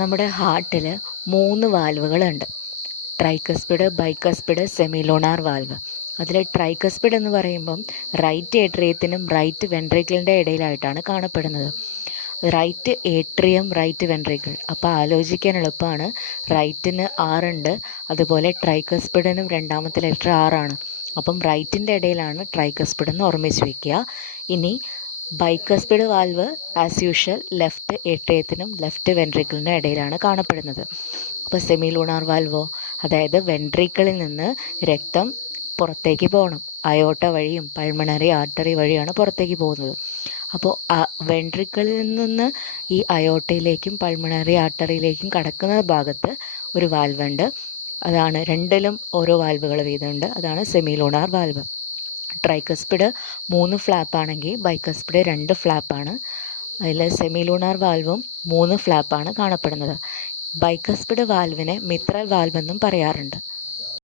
നമ്മുടെ ഹാർട്ടിൽ 3 വാൽവുകളുണ്ട്. Tricuspid, bicuspid, semilunar valve. അതിൽ ട്രൈക്കസ്പിഡ് എന്ന് പറയുമ്പം റൈറ്റ് ഏട്രിയത്തിനും റൈറ്റ് വെൻട്രിക്കിളിൻ്റെ ഇടയിലായിട്ടാണ് കാണപ്പെടുന്നത്. Right atrium, right ventricle. അപ്പോൾ ആലോചിക്കാൻ എളുപ്പമാണ്. റൈറ്റിന് 6 ഉണ്ട്, അതുപോലെ ട്രൈക്കസ്പിഡിനും രണ്ടാമത്തെ ലെറ്റർ 6 ആണ്. അപ്പം റൈറ്റിൻ്റെ ഇടയിലാണ് ട്രൈക്കസ്പിഡ് എന്ന് ഓർമ്മിച്ച് വയ്ക്കുക. ഇനി bicuspid valve as usual left ഏട്രിയത്തിനും ലെഫ്റ്റ് വെൻട്രിക്കിളിനും ഇടയിലാണ് കാണപ്പെടുന്നത്. അപ്പോൾ സെമിലൂണാർ വാൽവോ, അതായത് വെൻട്രിക്കിളിൽ നിന്ന് രക്തം പുറത്തേക്ക് പോകണം. അയോട്ട വഴിയും പൾമണറി ആർട്ടറി വഴിയാണ് പുറത്തേക്ക് പോകുന്നത്. അപ്പോൾ വെൻട്രിക്കിളിൽ നിന്ന് ഈ അയോട്ടയിലേക്കും പൾമണറി ആർട്ടറിയിലേക്കും കടക്കുന്ന ഭാഗത്ത് ഒരു വാൽവുണ്ട്. അതാണ് രണ്ടിലും ഓരോ വാൽവുകൾ വീതമുണ്ട്. അതാണ് സെമിലൂണാർ വാൽവ്. ട്രൈക്കസ്പിഡ് 3 ഫ്ലാപ്പാണെങ്കിൽ ബൈക്കസ്പിഡ് 2 ഫ്ലാപ്പാണ്. അതിൽ സെമിലൂണാർ വാൽവും 3 ഫ്ലാപ്പാണ് കാണപ്പെടുന്നത്. ബൈക്കസ്പിഡ് വാൽവിനെ മിത്രൽ വാൽവ് എന്നും പറയാറുണ്ട്.